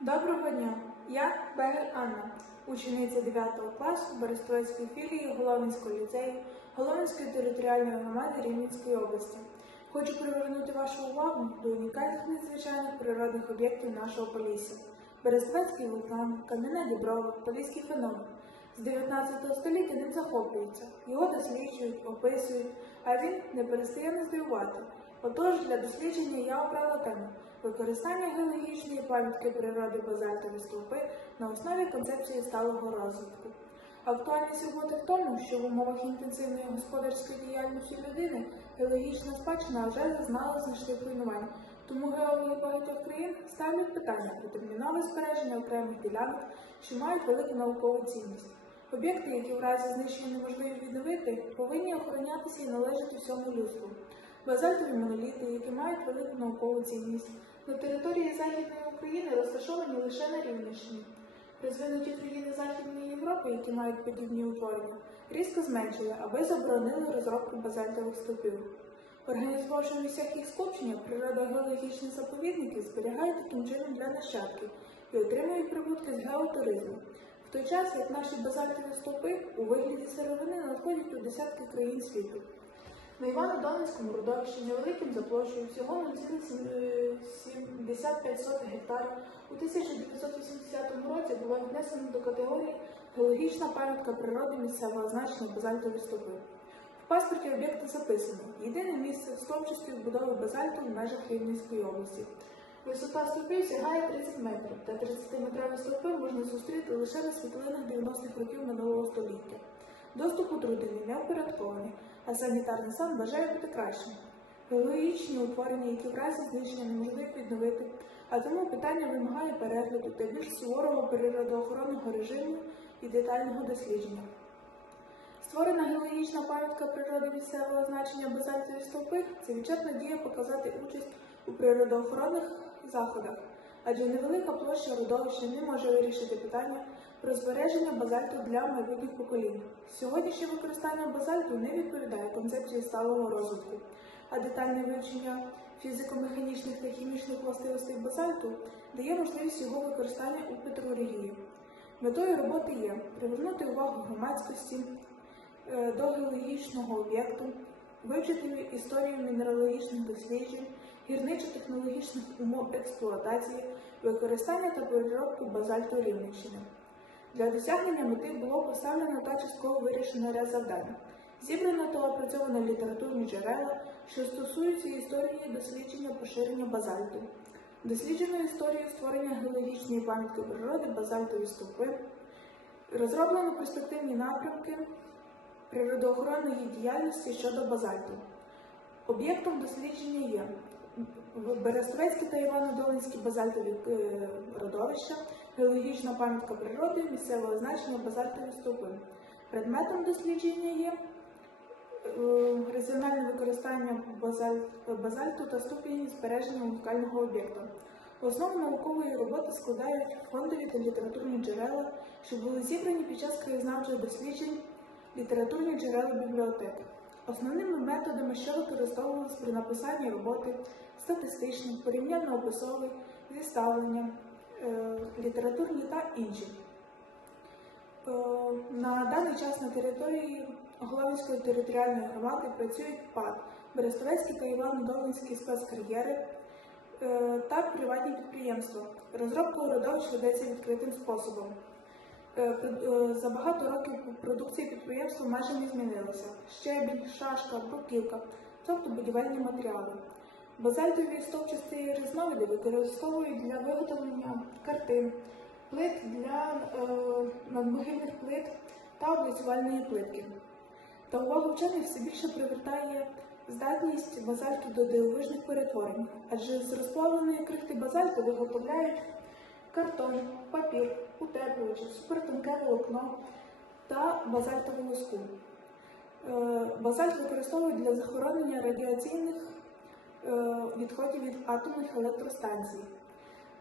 Доброго дня! Я Бегель Анна, учениця 9 класу Берестовецької філії Головинського ліцею Головинської територіальної громади Рівненської області. Хочу привернути вашу увагу до унікальних незвичайних природних об'єктів нашого Полісся. Берестовецький вулкан, Кам'яна Діброва, Поліський феномен. З 19 століття ним захоплюються, його досліджують, описують, а він не перестає нас здивувати. Отож, для дослідження я обрала тему використання геологічної пам'ятки природи базальтові стовпи на основі концепції сталого розвитку. Актуальність роботи в тому, що в умовах інтенсивної господарської діяльності людини геологічна спадщина вже зазнала значних руйнувань. Тому геологи багатьох країн ставлять питання про термінове збереження окремих ділянок, що мають велику наукову цінність. Об'єкти, які в разі знищення неможливі відновити, повинні охоронятися і належати всьому людству. Базальтові моноліти, які мають велику наукову цінність, на території Західної України розташовані лише на Рівненщині. Розвинуті країни Західної Європи, які мають подібні утворення, різко зменшили, аби заборонили розробку базальтових стовпів. Організувавши в місцях їх скупчення, природогеологічні заповідники зберігають таким чином для нащадків і отримують прибутки з геотуризму. В той час, як наші базальтові стовпи у вигляді сировини надходять у десятки країн світу. На Івано-Донецькому родовищі невеликим за площею всього 0,75 гектарів у 1980 році була внесена до категорії геологічна пам'ятка природи місцевого значення базальтові стопи. В паспорті об'єкта записано єдине місце стовпчастої будови базальту в межах Рівненської області. Висота стовпів сягає 30 метрів, та 30-метрові стовпи можна зустріти лише на світлинах 90-х років минулого століття. Доступ утрудений, не упорядкований, а санітарний стан бажає бути кращим. Геологічні утворення, які в разі знищення неможливо відновити, а тому питання вимагає перегляду та більш суворого природоохоронного режиму і детального дослідження. Створена геологічна пам'ятка природи місцевого значення базальтові стовпи це відчетна дія показати участь у природоохоронних заходах, адже невелика площа родовища не може вирішити питання про збереження базальту для майбутніх поколінь. Сьогоднішнє використання базальту не відповідає концепції сталого розвитку, а детальне вивчення фізико-механічних та хімічних властивостей базальту дає можливість його використання у петрургії. Метою роботи є привернути увагу громадськості е, до геологічного об'єкту, вивчити історію мінералогічних досліджень, гірничо-технологічних умов експлуатації, використання та переробку базальту Рівненщини. Для досягнення мети було поставлено та частково вирішено ряд завдань. Зібрано та опрацьовано літературні джерела, що стосуються історії дослідження поширення базальту. Досліджено історію створення геологічної пам'ятки природи базальтові стовпи, розроблено перспективні напрямки природоохоронної діяльності щодо базальту. Об'єктом дослідження є Берестовецькі та Івано-Долинські базальтові е, родовища, геологічна пам'ятка природи, місцевого значення базальтові стовпи. Предметом дослідження є раціональне використання базальту та ступінь збереження унікального об'єкту. Основу наукової роботи складають фондові та літературні джерела, що були зібрані під час краєзнавчих досліджень, літературні джерела бібліотек. Основними методами, що використовувалися при написанні роботи, статистичні, порівнянно-описові, зіставлення, е, літературні та інші. Е, На даний час на території Головинської територіальної громади працюють ПАД, Берестовецькі та Івано-Долинські спецкар'єри е, та приватні підприємства. Розробка уродовищ ведеться відкритим способом. Е, е, За багато років продукція підприємства майже не змінилася. Щебінь, шашка, бруківка, тобто будівельні матеріали. Базальтові стовпчасті різновиди використовують для виготовлення картин, плит для е, надмогильних плит та облицювальної плитки. Та увагу вчених все більше привертає здатність базальту до дивовижних перетворень, адже з розплавленої крихти базальту виготовляють картон, папір, утеплювачі, супертонке волокно та базальтову лоску. Е, Базальт використовують для захоронення радіаційних е, відходів від атомних електростанцій.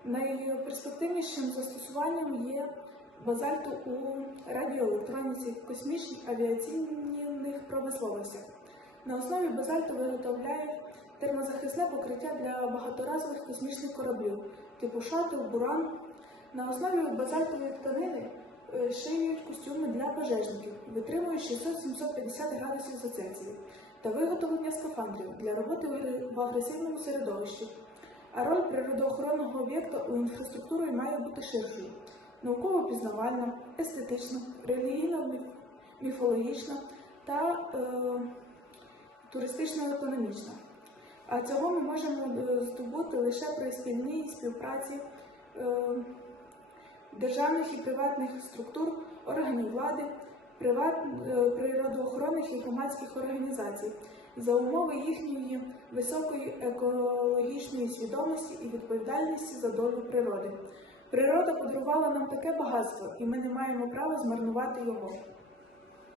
Найперспективнішим застосуванням є базальту у радіоелектроніці, космічній авіаційних промисловостях. На основі базальту виготовляють термозахисне покриття для багаторазових космічних кораблів типу шаттл, буран На основі базальтової тканини е, шиють костюми для пожежників, витримують 600-750 градусів за Цельсієм, та виготовлення скафандрів для роботи в агресивному середовищі. А роль природоохоронного об'єкта у інфраструктурі має бути ширшою науково-пізнавальна, естетична, релігійно-міфологічна та е, туристично-економічна. А цього ми можемо е, здобути лише при спільній співпраці е, державних і приватних структур, органів влади, приват, е, природоохоронних і громадських організацій за умови їхньої високої екологічної свідомості і відповідальності за долю природи. Природа подарувала нам таке багатство, і ми не маємо права змарнувати його.